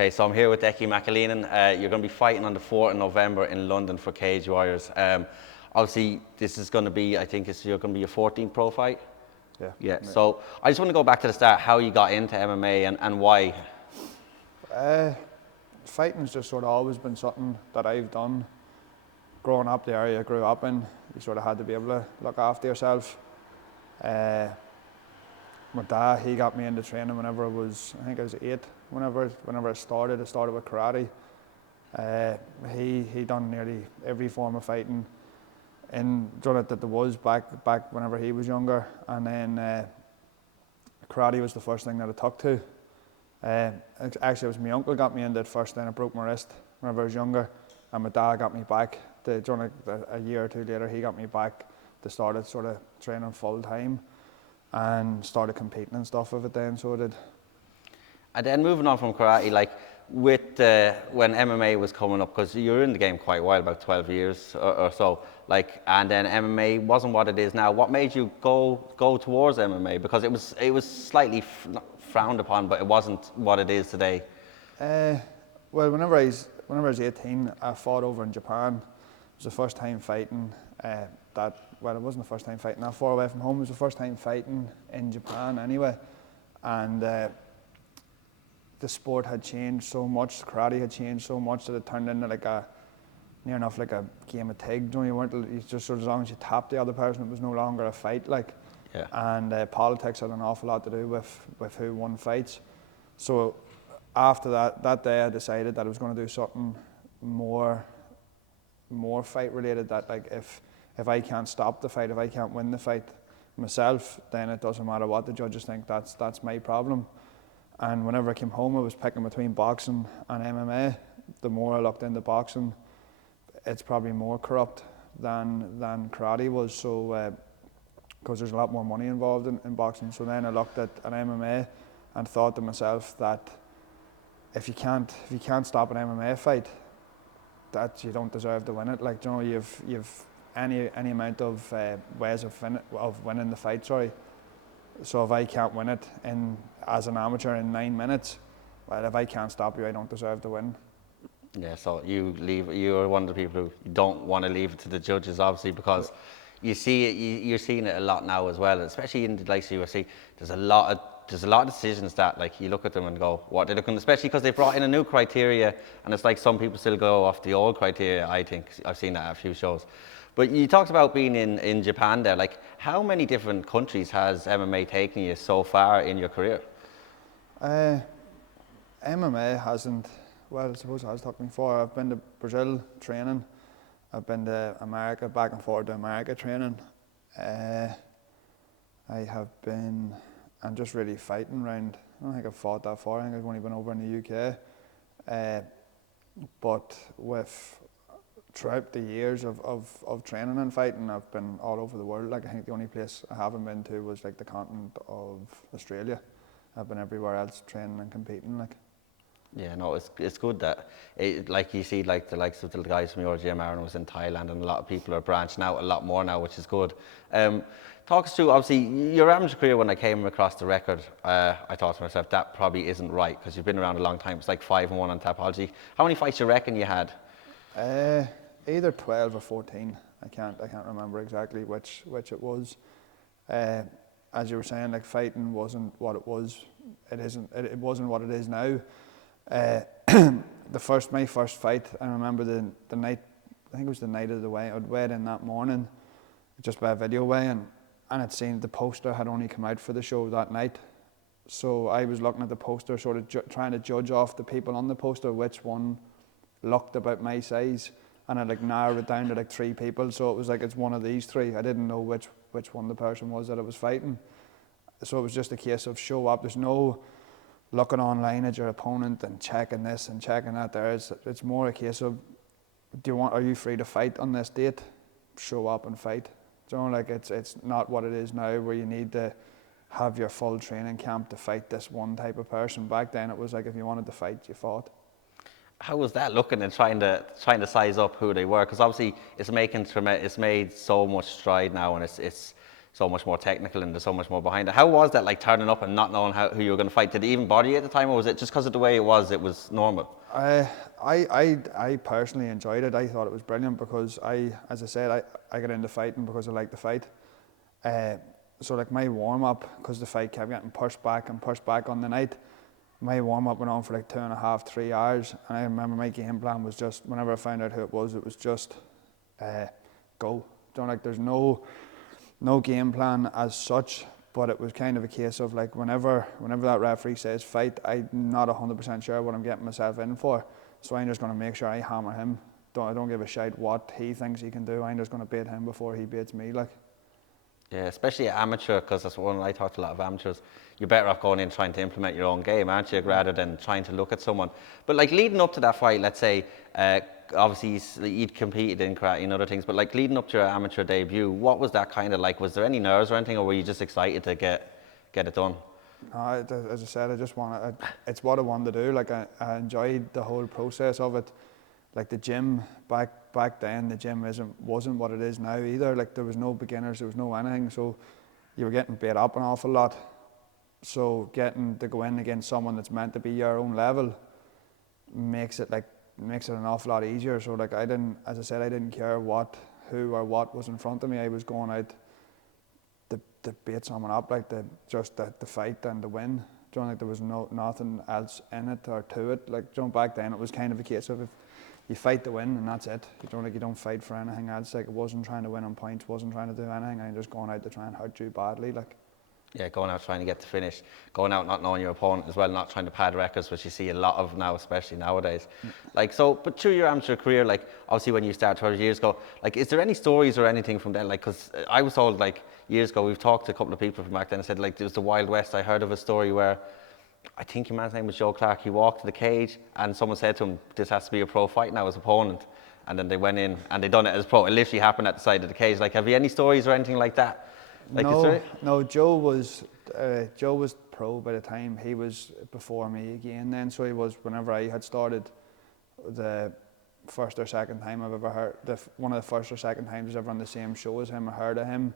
Okay, so I'm here with Decky McAleenan. You're going to be fighting on the 4th of November in London for Cage Warriors. Obviously, this is going to be, you're going to be your 14th pro fight? Yeah. Yeah, so I just want to go back to the start, how you got into MMA and why. Fighting's just sort of always been something that I've done. Growing up the area I grew up in, you sort of had to be able to look after yourself. My dad, he got me into training whenever I think I was 8. Whenever I started with karate. He done nearly every form of fighting done it that there was back whenever he was younger, and then karate was the first thing that I took to. Actually, it was my uncle got me into it first, then I broke my wrist whenever I was younger, and my dad got me back. A year or two later, he got me back to start sort of training full time and started competing and stuff with it then, so I did. And then moving on from karate, like with when MMA was coming up, because you were in the game quite a while, about 12 years or so, like, and then MMA wasn't what it is now. What made you go towards MMA? Because it was slightly frowned upon, but it wasn't what it is today. Well, whenever I was 18, I fought over in Japan. It was the first time fighting well, it wasn't the first time fighting that far away from home. It was the first time fighting in Japan anyway. And the sport had changed so much, karate had changed so much that it turned into near enough like a game of tag. You just sort of, as long as you tapped the other person, it was no longer a fight. Yeah. And politics had an awful lot to do with who won fights. So after that day, I decided that I was going to do something more fight related. That like if I can't stop the fight, if I can't win the fight myself, then it doesn't matter what the judges think. That's my problem. And whenever I came home, I was picking between boxing and MMA. The more I looked into boxing, it's probably more corrupt than karate was. So because there's a lot more money involved in boxing. So then I looked at an MMA and thought to myself that if you can't stop an MMA fight, that you don't deserve to win it. Like, you know, you've any amount of ways of winning the fight. Sorry. So if I can't win it as an amateur in 9 minutes, well, if I can't stop you, I don't deserve to win. Yeah, so you're one of the people who don't want to leave it to the judges, obviously, because you see it, you're seeing it a lot now as well, especially in the likes of UFC. There's a lot of decisions that, like, you look at them and go, what they're looking, especially because they brought in a new criteria, and it's like some people still go off the old criteria. I think I've seen that at a few shows. But you talked about being in Japan there. Like, how many different countries has MMA taken you so far in your career? MMA hasn't. Well, I suppose I was talking before. I've been to Brazil training. I've been to America, back and forth to America training. I have been, and just really fighting around. I don't think I've fought that far. I think I've only been over in the UK. But throughout the years of training and fighting, I've been all over the world. Like, I think the only place I haven't been to was like the continent of Australia. I've been everywhere else training and competing. Like. Yeah, no, it's good that, like, you see, like, the likes of the guys from your gym. Aaron was in Thailand, and a lot of people are branching out a lot more now, which is good. Talk us through, obviously, your amateur career. When I came across the record, I thought to myself, that probably isn't right, because you've been around a long time. It's like 5-1 on Tapology. How many fights do you reckon you had? Either 12 or 14. I can't remember exactly which it was. As you were saying, like, fighting wasn't what it was. It wasn't what it is now. My first fight, I remember the night, I think it was the night of the weigh. I'd weighed in that morning, just by a video weigh, and I'd seen the poster had only come out for the show that night. So I was looking at the poster, sort of trying to judge off the people on the poster which one looked about my size, and I narrowed it down to 3 people. So it was like, it's one of these 3. I didn't know which one the person was that I was fighting. So it was just a case of show up. There's no looking online at your opponent and checking this and checking that. It's more a case of, are you free to fight on this date? Show up and fight. You know, like, it's not what it is now, where you need to have your full training camp to fight this one type of person. Back then it was like, if you wanted to fight, you fought. How was that looking and trying to size up who they were? Because obviously it's made so much stride now, and it's so much more technical and there's so much more behind it. How was that, like turning up and not knowing who you were going to fight? Did it even bother you at the time, or was it just because of the way it was normal? I personally enjoyed it. I thought it was brilliant because as I said, I got into fighting because I like to fight. So like my warm up, because the fight kept getting pushed back on the night, my warm up went on for like 2.5, 3 hours. And I remember my game plan was just, whenever I found out who it was just go. Don't like, there's no game plan as such, but it was kind of a case of like whenever that referee says fight, I'm not 100% sure what I'm getting myself in for. So I'm just going to make sure I hammer him. I don't give a shite what he thinks he can do. I'm just going to beat him before he beats me. Like. Yeah, especially amateur, because that's one I talk to a lot of amateurs. You're better off going in trying to implement your own game, aren't you, rather than trying to look at someone. But like leading up to that fight, let's say, obviously you'd competed in karate and other things, but like leading up to your amateur debut, what was that kind of like? Was there any nerves or anything, or were you just excited to get it done? No, as I said, I just it's what I wanted to do. Like I enjoyed the whole process of it. Like the gym back then, the gym wasn't what it is now either. Like there was no beginners, there was no anything. So you were getting beat up an awful lot. So getting to go in against someone that's meant to be your own level makes it an awful lot easier. So like I didn't care who or what was in front of me. I was going out to beat someone up, like the fight and the win. Don't think there was nothing else in it or to it. Like back then, it was kind of a case of if you fight to win and that's it. You don't fight for anything else. Like it wasn't trying to win on points, wasn't trying to do anything. I'm just going out to try and hurt you badly. Like. Yeah, going out trying to get to finish, going out not knowing your opponent as well, not trying to pad records, which you see a lot of now, especially nowadays. Like so, but through your amateur career, like obviously when you started 12 years ago, like is there any stories or anything from then? Like, because I was told like years ago, we've talked to a couple of people from back then and said like it was the Wild West. I heard of a story where I think your man's name was Joe Clark. He walked to the cage and someone said to him, "This has to be a pro fight now as opponent." And then they went in and they done it as pro. It literally happened at the side of the cage. Like, have you any stories or anything like that? Like, no. Joe was pro by the time he was before me again. Then so he was whenever I had started. The first or second time I've ever heard one of the first or second times I was ever on the same show as him. I heard of him.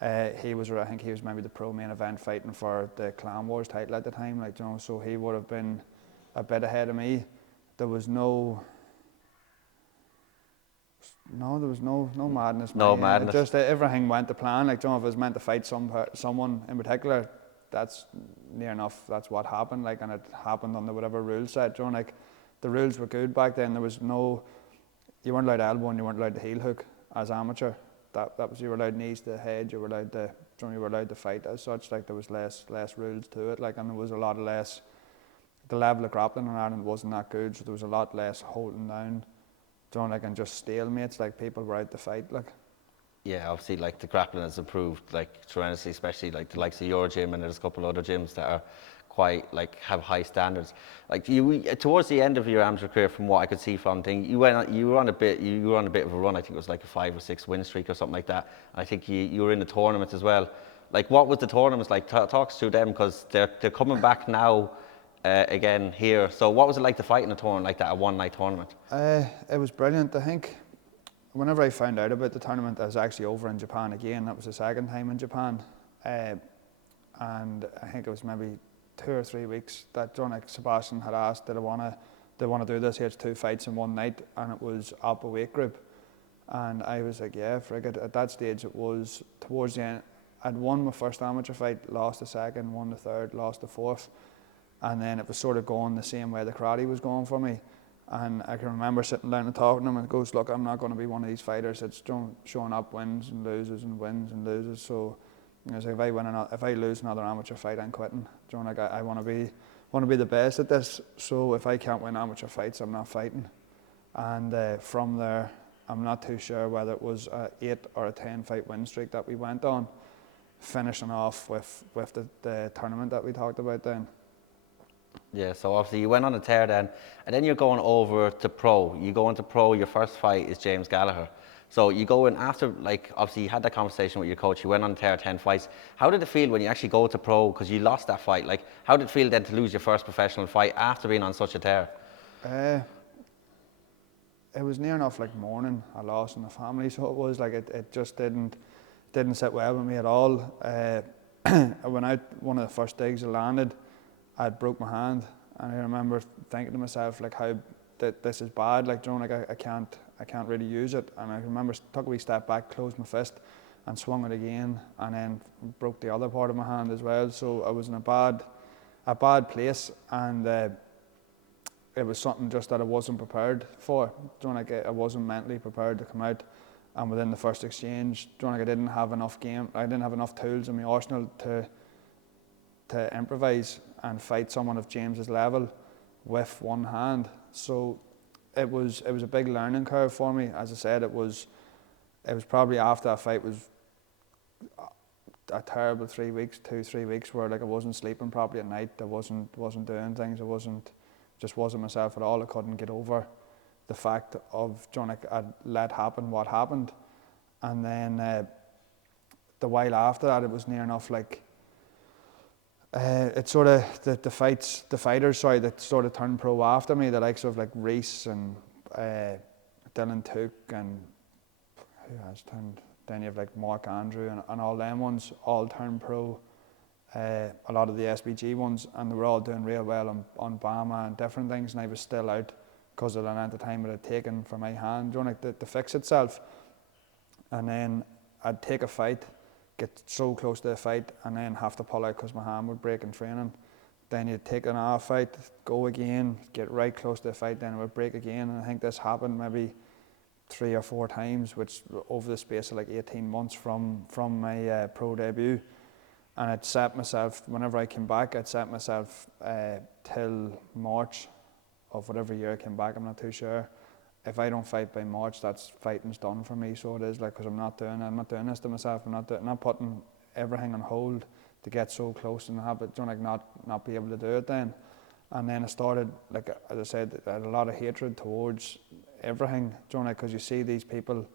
I think he was maybe the pro main event fighting for the Clan Wars title at the time. Like so he would have been a bit ahead of me. There was no madness. No madness. Just everything went to plan. Like, if I was meant to fight someone in particular, that's near enough. That's what happened. Like, and it happened under whatever rules set. Like, the rules were good back then. There was you weren't allowed to elbow and you weren't allowed to heel hook as amateur. That was, you were allowed knees to the head. You were allowed to fight as such. Like, there was less rules to it. Like, and there was a lot less. The level of grappling in Ireland wasn't that good, so there was a lot less holding down. Like, and just stalemates, like people were out to fight, like. Yeah, obviously, like the grappling has improved like tremendously, especially like the likes of your gym, and there's a couple of other gyms that are quite like have high standards. Like you, towards the end of your amateur career, from what I could see from things, you were on a bit of a run. I think it was like a 5 or 6 win streak or something like that. And I think you were in the tournaments as well. Like, what was the tournaments like? Talk us through them, because they're coming back now. Again here. So what was it like to fight in a tournament like that, a one-night tournament? It was brilliant. I think whenever I found out about the tournament, I was actually over in Japan again. That was the second time in Japan. And I think it was maybe 2 or 3 weeks that Sebastian had asked, did I want to do this? He had 2 fights in one night, and it was up a weight group. And I was like, yeah, forget it. At that stage, it was towards the end. I'd won my first amateur fight, lost the second, won the third, lost the fourth. And then it was sort of going the same way the karate was going for me. And I can remember sitting down and talking to him, and goes, look, I'm not going to be one of these fighters that's showing up wins and loses and wins and loses. So, like, if I lose another amateur fight, I'm quitting. Like, I want to be the best at this. So if I can't win amateur fights, I'm not fighting. And from there, I'm not too sure whether it was a 8 or a 10 fight win streak that we went on, finishing off with the tournament that we talked about then. Yeah, so obviously you went on a tear then, and then you're going over to pro. You go into pro, your first fight is James Gallagher. So you go in after, like, obviously you had that conversation with your coach, you went on a tear, 10 fights. How did it feel when you actually go to pro, because you lost that fight? Like, how did it feel then to lose your first professional fight after being on such a tear? It was near enough like mourning a loss in the family, so it was like, it just didn't didn't sit well with me at all. I went out, one of the first digs I landed, I'd broke my hand, and I remember thinking to myself, like, how this is bad, like, you know, like I can't really use it. And I remember took a wee step back, closed my fist, and swung it again, and then broke the other part of my hand as well. So I was in a bad place, and it was something just that I wasn't prepared for. You know, like I wasn't mentally prepared to come out. And within the first exchange, you know, like I didn't have enough tools in my arsenal to improvise and fight someone of James's level with one hand. So it was a big learning curve for me. As I said, it was probably after that fight was a terrible 3 weeks, 2-3 weeks, where like I wasn't sleeping properly at night. I wasn't doing things. Just wasn't myself at all. I couldn't get over the fact of, you know, like I'd let happen what happened. And then the while after that, it was near enough like it sort of the fighters that sort of turned pro after me, the likes of like Reese and Dylan Took, and who has turned, then you have like Mark Andrew and all them ones all turned pro. A lot of the SBG ones, and they were all doing real well on Bama and different things, and I was still out because of the amount of time it had taken for my hand, you know, like to fix itself. And then I'd take a fight, get so close to the fight, and then have to pull out because my hand would break in training. Then you'd take another fight, go again, get right close to the fight, then it would break again. And I think this happened maybe 3 or 4 times, which over the space of like 18 months from my pro debut. And I'd set myself, whenever I came back, I'd set myself till March of whatever year I came back, I'm not too sure. If I don't fight by March, that's fighting's done for me. So it is, like, because I'm not doing this to myself. I'm not putting everything on hold to get so close and have it, you know, like not be able to do it then. And then I started, like, as I said, I had a lot of hatred towards everything, you know, like, because you see these people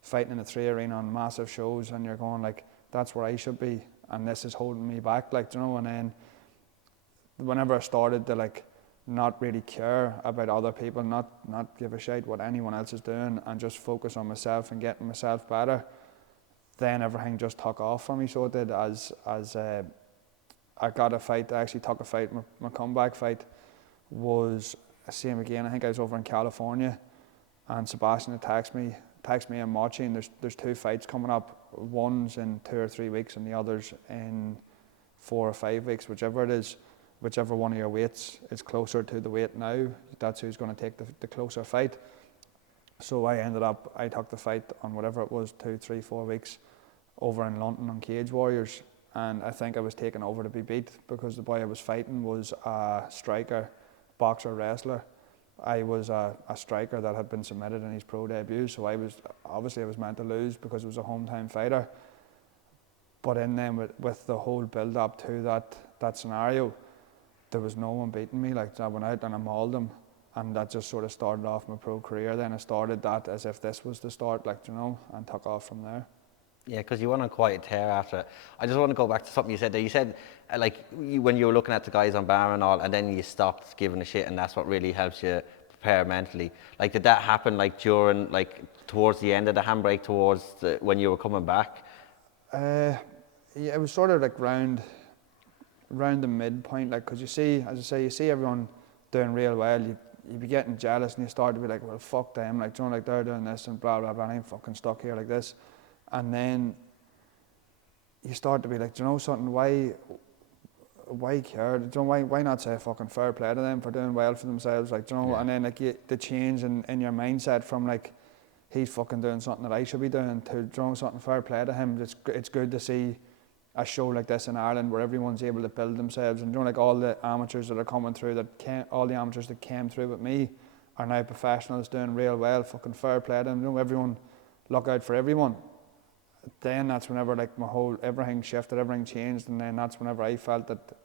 fighting in the 3 Arena on massive shows, and you're going like, that's where I should be, and this is holding me back, like, you know. And then whenever I started to like not really care about other people, not give a shit what anyone else is doing, and just focus on myself and getting myself better, then everything just took off for me. So it did. As I got a fight, I actually took a fight. My comeback fight was the same again. I think I was over in California, and Sebastian had texted me and Machi, and there's 2 fights coming up. One's in 2 or 3 weeks, and the other's in 4 or 5 weeks, whichever it is. Whichever one of your weights is closer to the weight now, that's who's going to take the closer fight. So I took the fight on whatever it was, 2, 3, 4 weeks over in London on Cage Warriors. And I think I was taken over to be beat because the boy I was fighting was a striker, boxer, wrestler. I was a striker that had been submitted in his pro debut, so I was meant to lose because it was a hometown fighter. But in then with the whole build up to that scenario, there was no one beating me. Like, I went out and I mauled him, and that just sort of started off my pro career. Then I started that as if this was the start, like, you know, and took off from there. Yeah, because you went on quite a tear after it. I just want to go back to something you said there. You said, like, when you were looking at the guys on bar and all, and then you stopped giving a shit, and that's what really helps you prepare mentally. Like, did that happen, like, during, like, towards the end of the handbrake, when you were coming back? Yeah, it was sort of like round the midpoint, like, because you see, as I say, you see everyone doing real well, you be getting jealous, and you start to be like, well, fuck them, like, you know, like, they're doing this and blah blah blah, and I'm fucking stuck here like this. And then you start to be like, do you know something, why care? Do you know, why not say fucking fair play to them for doing well for themselves, like, do you know? Yeah. And then like the change in your mindset from like, he's fucking doing something that I should be doing, to, do you know something, fair play to him. It's good to see a show like this in Ireland where everyone's able to build themselves, and, you know, like, all the amateurs that are coming through all the amateurs that came through with me are now professionals doing real well. Fucking fair play to them. You know, everyone, look out for everyone. Then that's whenever, like, everything shifted, everything changed, and then that's whenever I felt that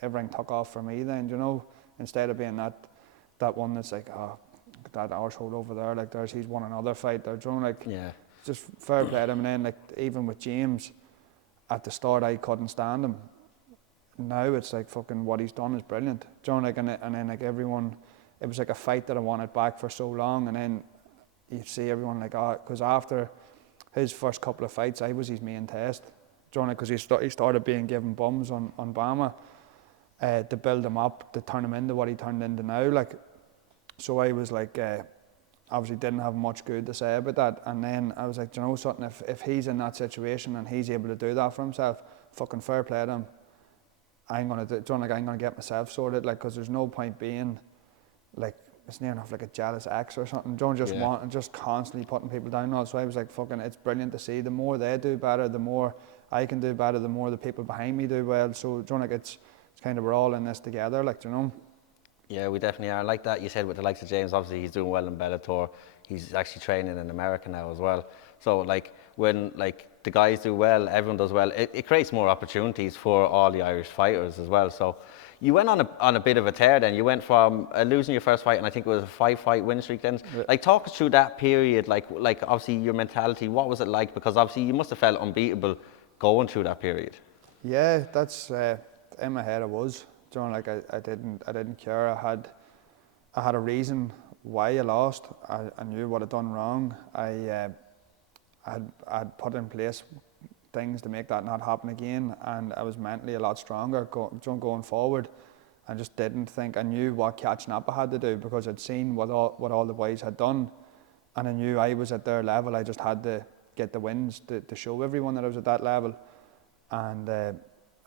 everything took off for me then, you know, instead of being that one that's like, oh, that arsehole over there, like, he's won another fight, you know, like, yeah, just fair play to him. And then, like, even with James, at the start I couldn't stand him. Now it's like, fucking what he's done is brilliant. You know, like, and then like everyone, it was like a fight that I wanted back for so long, and then you see everyone like, oh, because after his first couple of fights, I was his main test. Because he started being given bums on Bama to build him up, to turn him into what he turned into now. Like, so I was like, obviously didn't have much good to say about that. And then I was like, do you know something? If he's in that situation and he's able to do that for himself, fucking fair play to him. I'm gonna get myself sorted. Like, because there's no point being like, it's near enough like a jealous ex or something. Don't just want and just constantly putting people down. So I was like, fucking, it's brilliant to see. The more they do better, the more I can do better, the more the people behind me do well. So, it's kind of, we're all in this together, like, Yeah, we definitely are. Like that, you said with the likes of James, obviously he's doing well in Bellator. He's actually training in America now as well. So, like, when, like, the guys do well, everyone does well, it creates more opportunities for all the Irish fighters as well. So, you went on a bit of a tear then. You went from losing your first fight, and I think it was a 5-fight win streak then. Yeah. Like, talk us through that period, like obviously your mentality, what was it like? Because obviously you must have felt unbeatable going through that period. Yeah, that's in my head. I was, like, I didn't care. I had a reason why I lost. I knew what I'd done wrong. I'd put in place things to make that not happen again, and I was mentally a lot stronger going forward. I just didn't think, I knew what catching up I had to do, because I'd seen what all the boys had done, and I knew I was at their level. I just had to get the wins to show everyone that I was at that level, and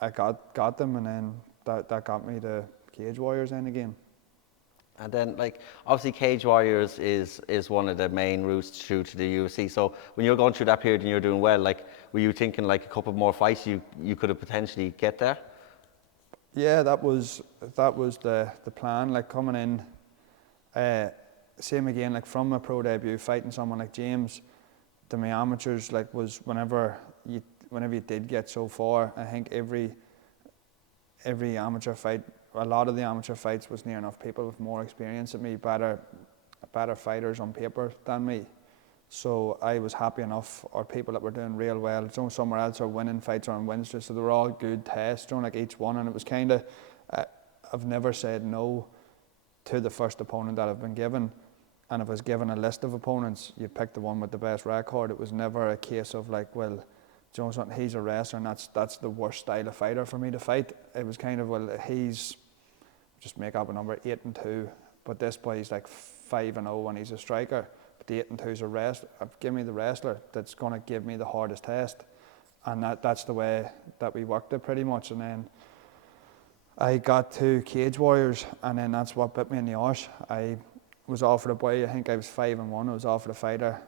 I got them, and then that got me to Cage Warriors then again. And then, like, obviously Cage Warriors is one of the main routes through to the UFC. So when you're going through that period and you're doing well, like, were you thinking like a couple more fights you could have potentially get there? Yeah, that was the plan. Like, coming in, same again, like, from my pro debut, fighting someone like James, to my amateurs, like, was whenever you did get so far, I think every amateur fight, a lot of the amateur fights, was near enough people with more experience than me, better fighters on paper than me. So I was happy enough, or people that were doing real well, somewhere else are winning fights or on wins, so they were all good tests, like each one. And it was kind of, I've never said no to the first opponent that I've been given. And if I was given a list of opponents, you pick the one with the best record. It was never a case of like, well, something, he's a wrestler and that's the worst style of fighter for me to fight. It was kind of, well, he's, just make up a number, 8-2, but this boy's like 5-0 and he's a striker. But the 8-2 is a wrestler. Give me the wrestler that's going to give me the hardest test, and that's the way that we worked it pretty much. And then I got to Cage Warriors, and then that's what bit me in the arse. I was offered a boy, I think I was 5-1. I was offered a fighter,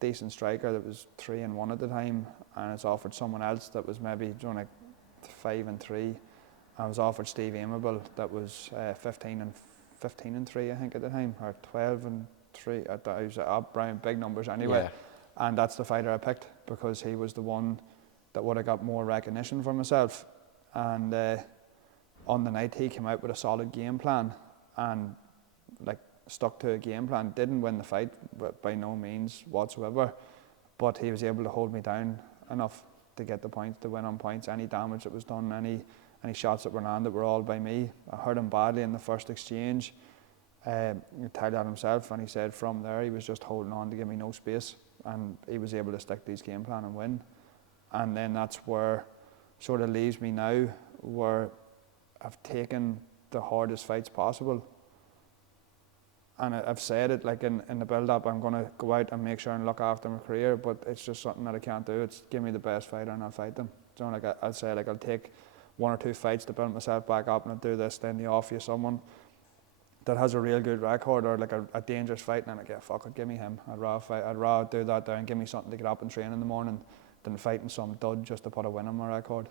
decent striker that was 3-1 at the time, and it's offered someone else that was maybe doing like 5-3. I was offered Steve Amable that was 15-3, I think, at the time, or 12-3. I was up around big numbers anyway. Yeah. And that's the fighter I picked, because he was the one that would have got more recognition for myself. And on the night he came out with a solid game plan and like stuck to a game plan. Didn't win the fight, but by no means whatsoever. But he was able to hold me down enough to get the points, to win on points. Any damage that was done, any shots that were landed were all by me. I hurt him badly in the first exchange. He tied that himself, and he said from there he was just holding on to give me no space, and he was able to stick to his game plan and win. And then that's where sort of leaves me now, where I've taken the hardest fights possible. And I've said it, like in the build-up, I'm going to go out and make sure and look after my career, but it's just something that I can't do. It's give me the best fighter and I'll fight them. Like I'll say, like, I'll take 1 or 2 fights to build myself back up, and I'll do this, then they offer you someone that has a real good record, or like a dangerous fight, and I'm like, yeah, fuck it, give me him. I'd rather do that there and give me something to get up and train in the morning than fighting some dud just to put a win on my record.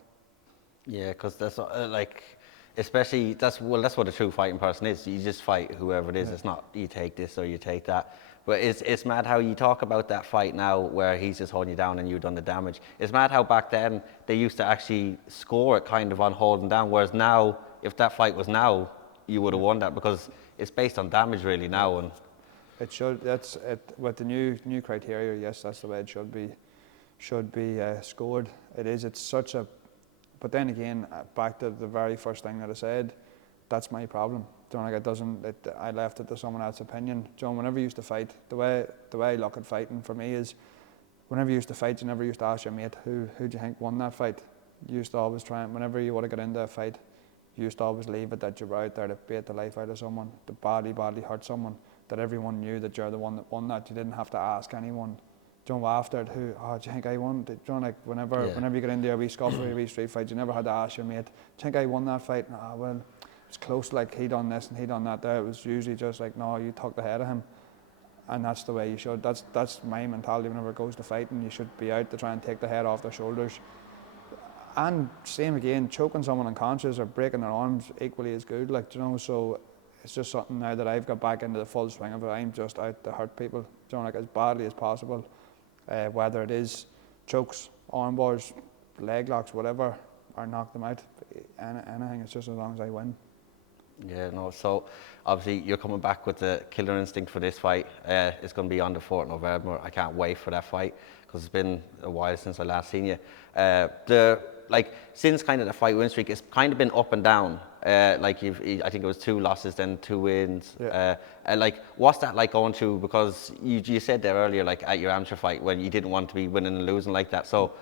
Yeah, because that's like, especially that's what a true fighting person is. You just fight whoever it is. Yeah. It's not you take this or you take that. But it's mad how you talk about that fight now where he's just holding you down and you've done the damage. It's mad how back then they used to actually score it kind of on holding down, whereas now, if that fight was now, you would have won that, because it's based on damage really now. And it should. That's it with the new criteria. Yes, that's the way it should be scored. It is. It's such a. But then again, back to the very first thing that I said, that's my problem. Like I left it to someone else's opinion. Whenever you used to fight, the way I look at fighting for me is, whenever you used to fight, you never used to ask your mate, who do you think won that fight? You used to always try and, whenever you would have got into a fight, you used to always leave it that you were out there to beat the life out of someone, to badly hurt someone, that everyone knew that you're the one that won that. You didn't have to ask anyone, do you know, after it, do you think I won? Do you know, like, whenever you get into a wee scuffle, a wee street fight, you never had to ask your mate, do you think I won that fight? Well, it's close, like, he done this and he done that there. It was usually just like, no, you took the head of him. And that's the way you should. That's my mentality whenever it goes to fighting. You should be out to try and take the head off their shoulders. And same again, choking someone unconscious or breaking their arms equally as good. Like, you know, so it's just something now that I've got back into the full swing of it. I'm just out to hurt people, you know, like as badly as possible. Whether it is chokes, arm bars, leg locks, whatever, or knock them out. Anything. It's just as long as I win. Yeah, no, so obviously you're coming back with the killer instinct for this fight. It's going to be on the 4th of November. I can't wait for that fight because it's been a while since I last seen you. Since kind of the fight win streak, it's kind of been up and down. I think it was 2 losses, then 2 wins. Yeah. What's that like going through? Because you said there earlier, like at your amateur fight, when you didn't want to be winning and losing like that. So,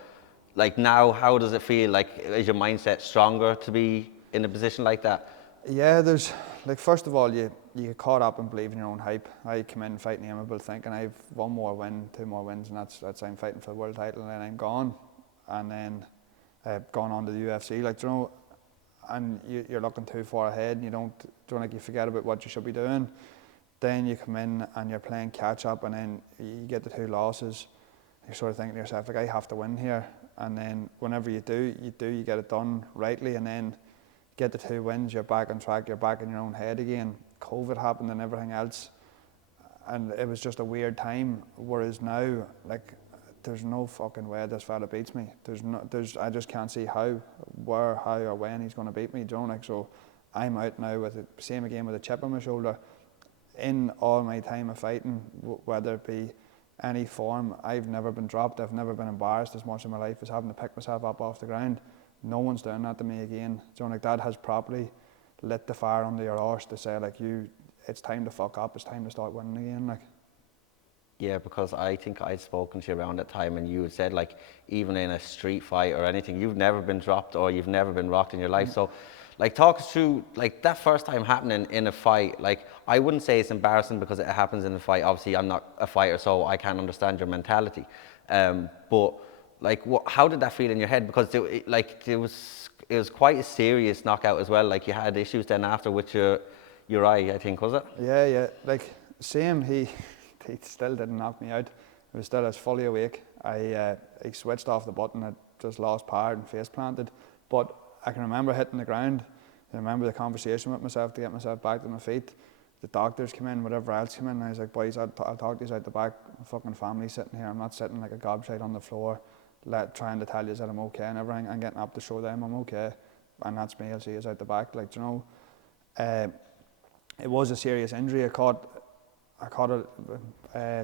like now, how does it feel? Like, is your mindset stronger to be in a position like that? Yeah, there's, like, first of all, you get caught up and believe in your own hype. I come in fighting the Amable thinking I've 1 more win, 2 more wins, and that's I'm fighting for the world title, and then I'm gone. And then gone on to the UFC, like, you know, and you're looking too far ahead, and you don't like, you forget about what you should be doing. Then you come in and you're playing catch up, and then you get the 2 losses. You're sort of thinking to yourself, like, I have to win here. And then whenever you get it done rightly, and then get the 2 wins, you're back on track, you're back in your own head again. COVID happened and everything else, and it was just a weird time. Whereas now, like, there's no fucking way this fella beats me. I just can't see how or when he's going to beat me, you know, like, so I'm out now with the same again with a chip on my shoulder. In all my time of fighting, whether it be any form, I've never been dropped, I've never been embarrassed as much in my life as having to pick myself up off the ground. No one's doing that to me again. So, like, that has properly lit the fire under your arse to say, like, it's time to fuck up, it's time to start winning again, like. Yeah, because I think I'd spoken to you around that time and you had said, like, even in a street fight or anything, you've never been dropped or you've never been rocked in your life. So, like, talk us through, like, that first time happening in a fight. Like, I wouldn't say it's embarrassing because it happens in a fight. Obviously, I'm not a fighter, so I can't understand your mentality. But like, how did that feel in your head? Because it was quite a serious knockout as well. Like, you had issues then after with your eye, I think, was it? Yeah. Like, same. He still didn't knock me out. I was still fully awake. He switched off the button. I just lost power and face planted. But I can remember hitting the ground. I remember the conversation with myself to get myself back to my feet. The doctors came in, whatever else came in. And I was like, boys, I'll talk to you out the back. My fucking family's sitting here. I'm not sitting like a gobshite on the floor, trying to tell you that I'm okay and everything. I'm getting up to show them I'm okay. And that's me. I'll see you out the back. Like, you know, it was a serious injury.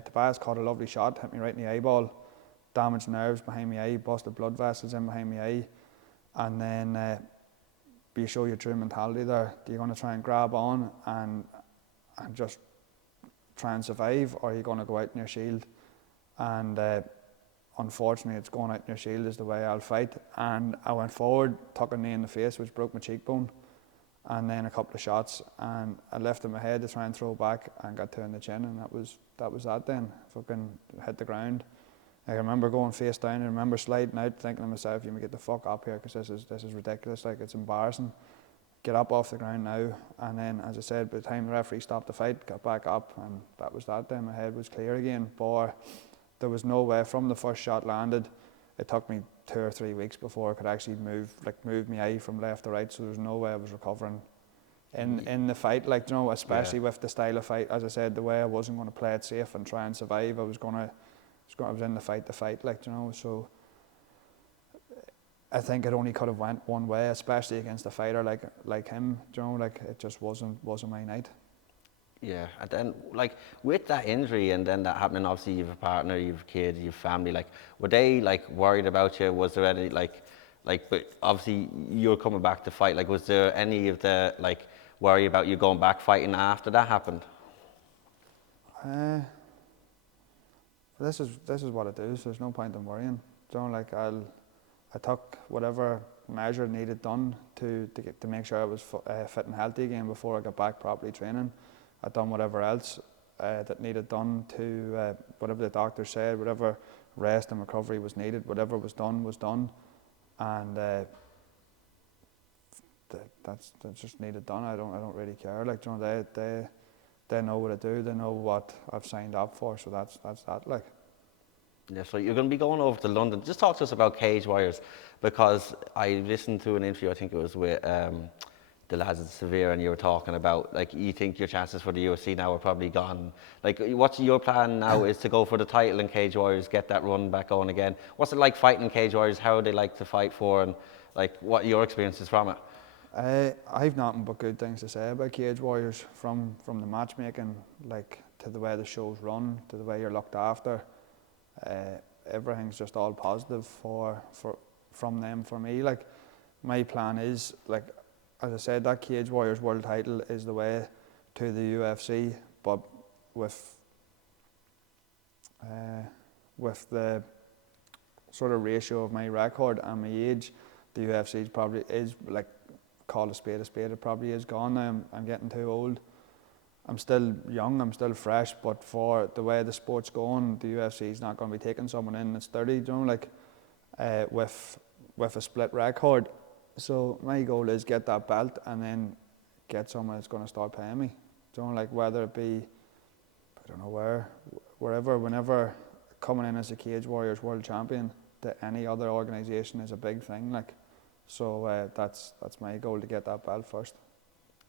Tobias caught a lovely shot, hit me right in the eyeball, damaged nerves behind my eye, busted blood vessels in behind my eye. And then you show your true mentality there. You're going to try and grab on and just try and survive, or are you going to go out in your shield? And unfortunately, it's going out in your shield is the way I'll fight. And I went forward, took a knee in the face, which broke my cheekbone, and then a couple of shots, and I lifted my head to try and throw back and got 2 in the chin, and that was that then. Fucking hit the ground. I remember going face down. I remember sliding out, thinking to myself, "You may get the fuck up here, because this is ridiculous. Like, it's embarrassing. Get up off the ground now." And then, as I said, by the time the referee stopped the fight, got back up, and that was that. Then my head was clear again. But there was no way from the first shot landed. It took me 2 or 3 weeks before I could actually move my eye from left to right. So there's no way I was recovering in the fight. Like, you know, especially with the style of fight. As I said, the way I wasn't going to play it safe and try and survive. I was in the fight to fight, like, you know. So I think it only could have went one way, especially against a fighter like him. You know, like, it just wasn't my night. Yeah, and then, like, with that injury and then that happening, obviously you have a partner, you have kids, you have family. Like, were they, like, worried about you? Was there any but obviously you're coming back to fight. Like, was there any of the, like, worry about you going back fighting after that happened? this is what I do, so there's no point in worrying. You know, like I took whatever measure needed done to make sure I was fit and healthy again before I got back properly training. I'd done whatever else that needed done to whatever the doctor said, whatever rest and recovery was needed, whatever was done, and that's just needed done. I don't really care. Like, you know, they know what I do. They know what I've signed up for. So that's that. Like. Yeah, so you're going to be going over to London. Just talk to us about Cage Warriors, because I listened to an interview, I think it was with the lads at Severe, and you were talking about, like, you think your chances for the UFC now are probably gone. Like, what's your plan now is to go for the title in Cage Warriors, get that run back on again. What's it like fighting in Cage Warriors? How do they like to fight for, and like what are your experiences from it? I've nothing but good things to say about Cage Warriors, from the matchmaking, like, to the way the show's run, to the way you're looked after. Everything's just all positive from them for me. Like, my plan is, like, as I said, that Cage Warriors world title is the way to the UFC, but with the sort of ratio of my record and my age, the UFC probably is, like, call a spade, it probably is gone now. I'm getting too old. I'm still young, I'm still fresh, but for the way the sport's going, the UFC is not going to be taking someone in that's 30, you know, like, with a split record. So my goal is get that belt and then get someone that's going to start paying me. You know, like, whether it be, I don't know wherever, whenever coming in as a Cage Warriors world champion to any other organisation is a big thing, like. So that's my goal, to get that belt first.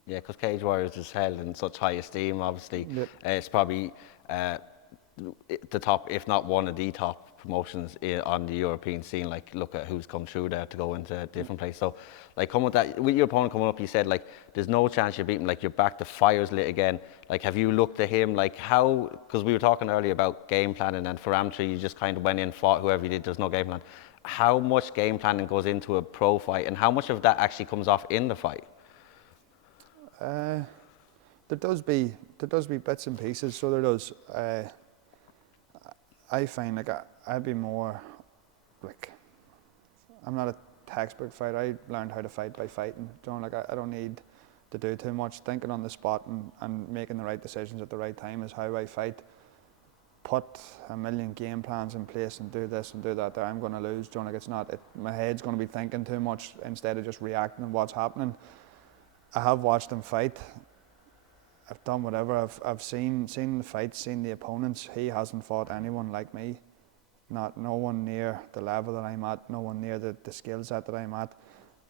Yeah, because Cage Warriors is held in such high esteem, obviously. Yep. It's probably the top, if not one of the top promotions on the European scene. Like, look at who's come through there to go into a different place. So, like, come with that, with your opponent coming up, you said, like, there's no chance you beat him, like, you're back, the fire's lit again. Like, have you looked at him, like, how, because we were talking earlier about game planning, and for amateur, you just kind of went in, fought whoever you did, there's no game plan. How much game planning goes into a pro fight, and how much of that actually comes off in the fight? There does be bits and pieces. So there does. I find, like, I'd be more, like, I'm not a textbook fighter. I learned how to fight by fighting. You know, like, I don't need to do too much. Thinking on the spot and making the right decisions at the right time is how I fight. Put a million game plans in place and do this and do that, I'm going to lose. You know, like, it's not, my head's going to be thinking too much instead of just reacting to what's happening. I have watched him fight. I've done whatever. I've seen the fights, seen the opponents. He hasn't fought anyone like me. No one near the level that I'm at. No one near the skill set that I'm at.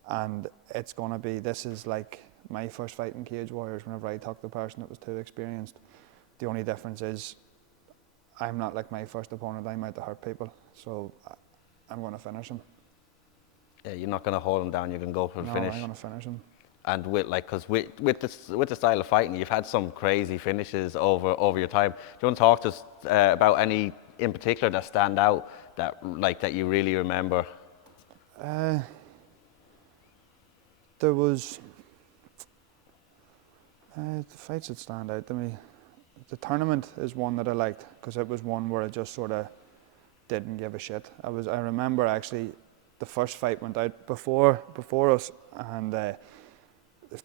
And it's going to be, this is like my first fight in Cage Warriors. Whenever I took the person that was too experienced, the only difference is I'm not like my first opponent. I'm out to hurt people. So I'm going to finish him. Yeah, you're not going to hold him down. You're going to go for the finish. No, I'm going to finish him. And with, like, because with the style of fighting, you've had some crazy finishes over your time. Do you want to talk to us about any in particular that stand out, that you really remember? There was the fights that stand out to me. The tournament is one that I liked, because it was one where I just sort of didn't give a shit. I remember actually the first fight went out before us, and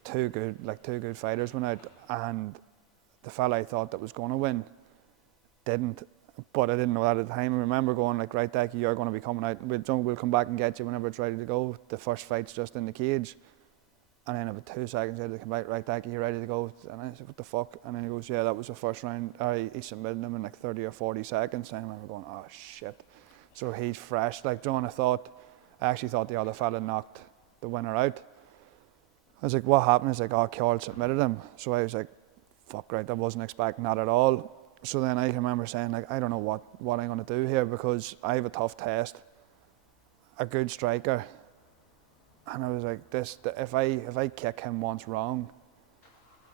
two good fighters went out, and the fella I thought that was going to win didn't, but I didn't know that at the time. I remember going, like, right, Decky, you're going to be coming out, we'll come back and get you whenever it's ready to go. The first fight's just in the cage, and then about 2 seconds later they come back, right, Decky, you're ready to go. And I said, what the fuck? And then he goes, yeah, that was the first round. He submitted him in like 30 or 40 seconds. And I remember going, oh shit. So he's fresh. Like, John, I actually thought the other fella knocked the winner out. I was like, what happened? He's like, oh, Carl submitted him. So I was like, fuck, right, I wasn't expecting that at all. So then I remember saying, like, I don't know what I'm going to do here, because I have a tough test, a good striker. And I was like, if I kick him once wrong,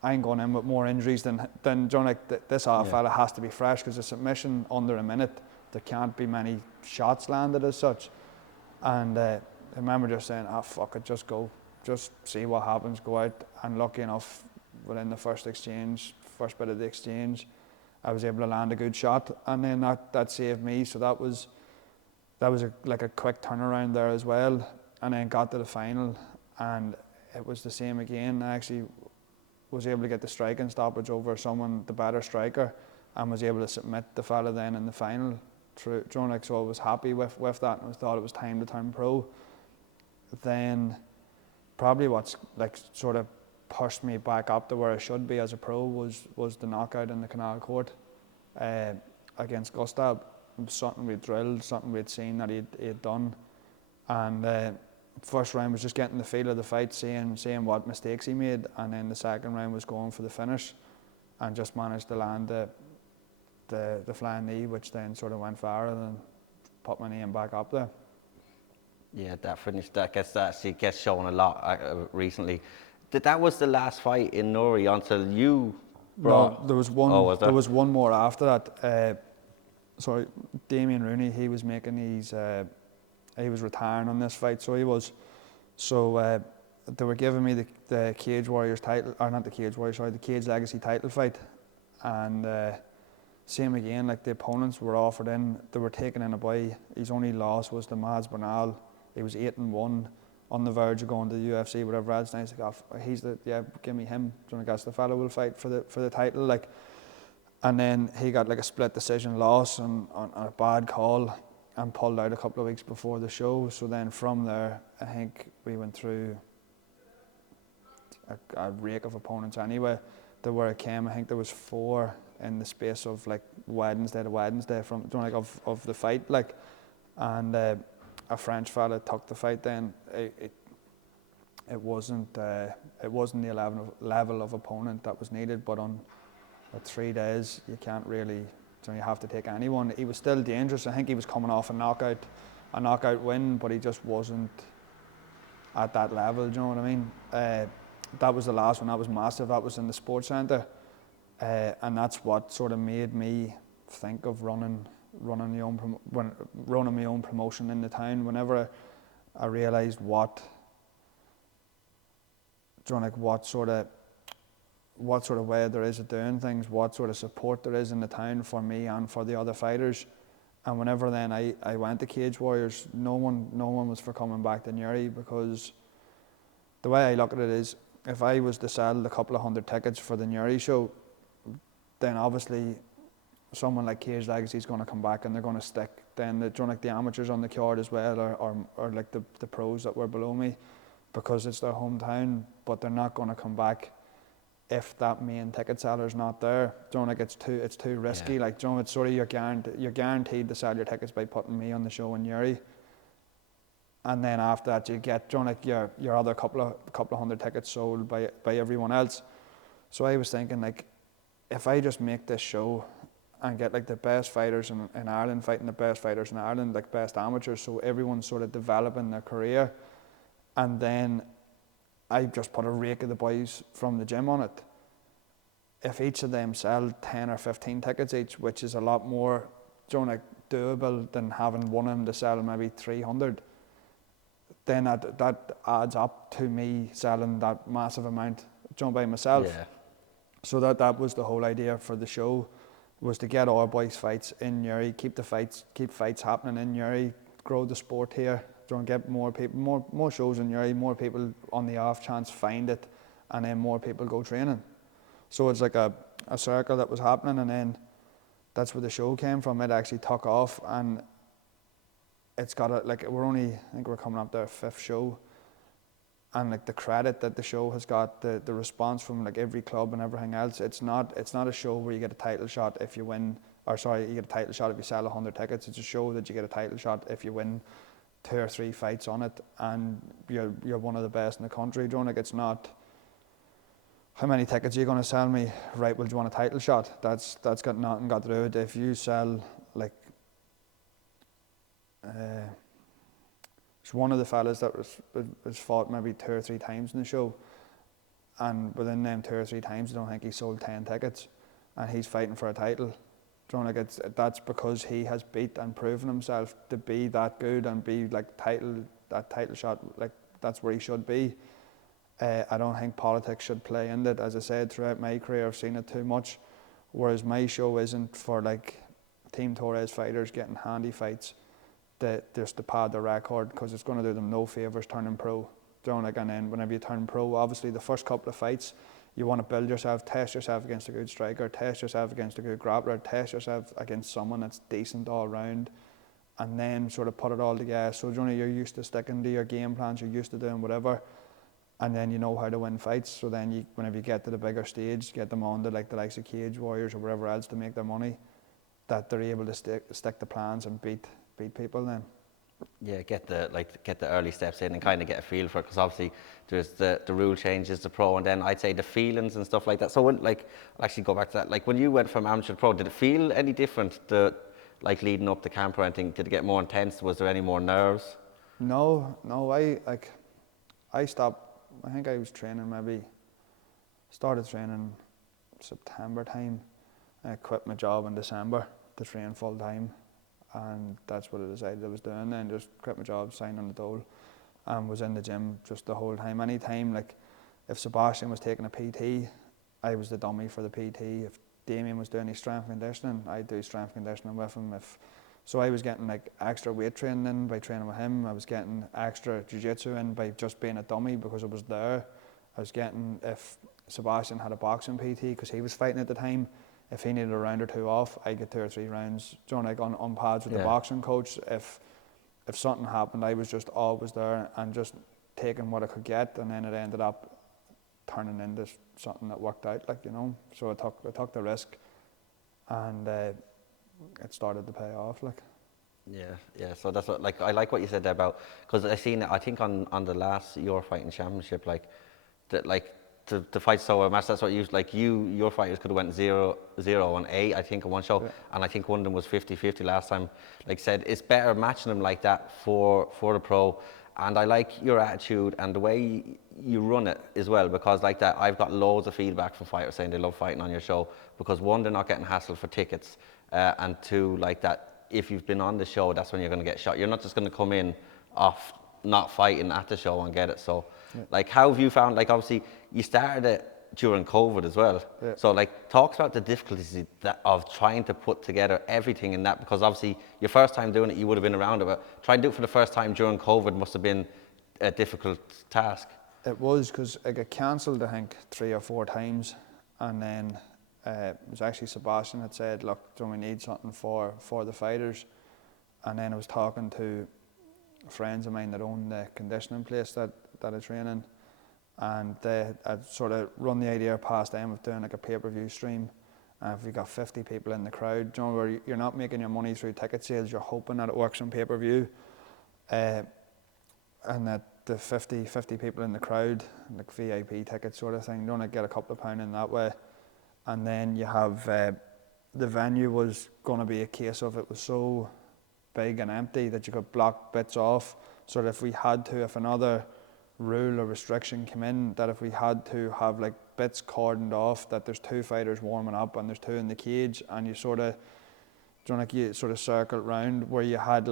I'm going in with more injuries than John. Like, this fella has to be fresh, because a submission under a minute, there can't be many shots landed as such. And I remember just saying, fuck it, just go. Just see what happens, go out. And lucky enough, within the first bit of the exchange, I was able to land a good shot, and then that saved me. So that was like a quick turnaround there as well, and then got to the final, and it was the same again. I actually was able to get the striking stoppage over someone, the better striker, and was able to submit the fella then in the final. So I was happy with that, and I thought it was time to turn pro. Then probably what's like sort of pushed me back up to where I should be as a pro was the knockout in the Canal Court against Gustav. It was something we'd drilled, something we'd seen that he'd done, and first round was just getting the feel of the fight, seeing what mistakes he made, and then the second round was going for the finish, and just managed to land the flying knee, which then sort of went viral and put my name back up there. Yeah, that finish, that gets shown a lot recently. That was the last fight in Nuri until you brought... No, there was one. Oh, was there? There was one more after that. Damien Rooney, he was making he was retiring on this fight, so he was. So they were giving me the Cage Warriors title, or not the Cage Warriors, sorry, the Cage Legacy title fight, and same again, like the opponents were offered in, they were taking in a boy. His only loss was to Mads Bernal. He was 8-1, on the verge of going to the UFC, whatever else. And I was like, oh, give me him. I guess the fellow will fight for the title, like. And then he got like a split decision loss on a bad call, and pulled out a couple of weeks before the show. So then from there, I think we went through a rake of opponents anyway. There were it came, I think there was 4 in the space of like Wednesday to Wednesday from of the fight, like. And a French fella took the fight. Then it wasn't the level of opponent that was needed, but on 3 days you can't really, so you have to take anyone. He was still dangerous. I think he was coming off a knockout win, but he just wasn't at that level. Do you know what I mean? That was the last one. That was massive. That was in the sports centre, and that's what sort of made me think of running my own promotion in the town. Whenever I realised what sort of way there is of doing things, what sort of support there is in the town for me and for the other fighters. And whenever then I went to Cage Warriors, no one was for coming back to Newry, because the way I look at it is, if I was to sell a couple of 100 tickets for the Newry show, then obviously someone like Cage Legacy is going to come back and they're going to stick. Then the amateurs on the card as well, or like the pros that were below me, because it's their hometown, but they're not going to come back if that main ticket seller's not there. It's too risky. Yeah. Like, it's sort of you're guaranteed to sell your tickets by putting me on the show in Newry, and then after that you get your other couple of 100 tickets sold by everyone else. So I was thinking, like, if I just make this show and get like the best fighters in Ireland fighting the best fighters in Ireland, like best amateurs, so everyone's sort of developing their career, and then I just put a rake of the boys from the gym on it. If each of them sell 10 or 15 tickets each, which is a lot more doable than having one of them to sell maybe 300, then that adds up to me selling that massive amount by myself. Yeah. So that was the whole idea for the show, was to get our boys fights in Newry, keep fights happening in Newry, grow the sport here, get more people, more shows in Newry, more people on the off chance find it, and then more people go training. So it's like a circle that was happening, and then that's where the show came from. It actually took off, and it's got I think we're coming up to our 5th show, and like the credit that the show has got, the response from like every club and everything else, it's not a show where you get a title shot if you win, you get a title shot if you sell 100 tickets. It's a show that you get a title shot if you win 2 or 3 fights on it, and you're one of the best in the country. It's not how many tickets are you going to sell me, right? Well, do you want a title shot? That's got nothing got to do with it. If you sell like it's one of the fellas that was fought maybe 2 or 3 times in the show, and within them 2 or 3 times, I don't think he sold 10 tickets, and he's fighting for a title. That's because he has beat and proven himself to be that good and be like that title shot, like that's where he should be. I don't think politics should play in it. As I said, throughout my career, I've seen it too much, Whereas my show isn't for like Team Torres fighters getting handy fights just to pad their record, because it's going to do them no favours turning pro. Like, and then whenever you turn pro, obviously the first couple of fights, you want to build yourself, test yourself against a good striker, test yourself against a good grappler, test yourself against someone that's decent all round, and then sort of put it all together. So you're used to sticking to your game plans, you're used to doing whatever, and then you know how to win fights. So then whenever you get to the bigger stage, get them on to like the likes of Cage Warriors or wherever else to make their money, that they're able to stick to plans and beat people then. Yeah, get the early steps in and kind of get a feel for it, because obviously there's the rule changes to pro, and then I'd say the feelings and stuff like that. So when, like, I'll actually go back to that. Like, when you went from amateur to pro, did it feel any different? Like leading up to camp or anything, did it get more intense? Was there any more nerves? No. I stopped. I think I was training, started training September time. I quit my job in December to train full time. And that's what I decided I was doing then, just quit my job, signed on the dole, and was in the gym just the whole time. Anytime, like, if Sebastian was taking a PT, I was the dummy for the PT. If Damien was doing his strength conditioning, I'd do strength conditioning with him. So I was getting like extra weight training in by training with him. I was getting extra jiu-jitsu in by just being a dummy because I was there. I was getting, if Sebastian had a boxing PT, because he was fighting at the time, if he needed a round or two off, I get 2 or 3 rounds, like on pads with the boxing coach. If something happened, I was just always there and just taking what I could get, and then it ended up turning into something that worked out, like, So I took the risk, and it started to pay off, like. Yeah. So that's what, like, I like what you said there about, because I seen it, I think on the last Your Fighting Championship, like, that, like, the fight so much. That's what your fighters could have went 0-8, I think, in one show, and I think one of them was 50-50 last time. Like said, it's better matching them like that for the pro. And I like your attitude and the way you run it as well, because like that, I've got loads of feedback from fighters saying they love fighting on your show, because one, they're not getting hassled for tickets, and two, like that, if you've been on the show, that's when you're going to get shot. You're not just going to come in off not fighting at the show and get it. So, like, how have you found, like, obviously you started it during COVID as well. So, like, talk about the difficulties of trying to put together everything in that, because obviously your first time doing it, you would have been around it, but trying to do it for the first time during COVID must have been a difficult task. It was, because I got cancelled, I think, 3 or 4 times, and then it was actually Sebastian had said, look, do we need something for the fighters? And then I was talking to friends of mine that own the conditioning place that I train in, and I'd sort of run the idea past them of doing like a pay-per-view stream. And if you got 50 people in the crowd, where you're not making your money through ticket sales, you're hoping that it works on pay-per-view, and that the 50 people in the crowd, like VIP ticket sort of thing, don't get a couple of pound in that way. And then you have the venue was going to be a case of, it was so big and empty that you could block bits off, so that if another rule or restriction came in, that if we had to have like bits cordoned off, that there's 2 fighters warming up and there's 2 in the cage, and you sort of circle round where you had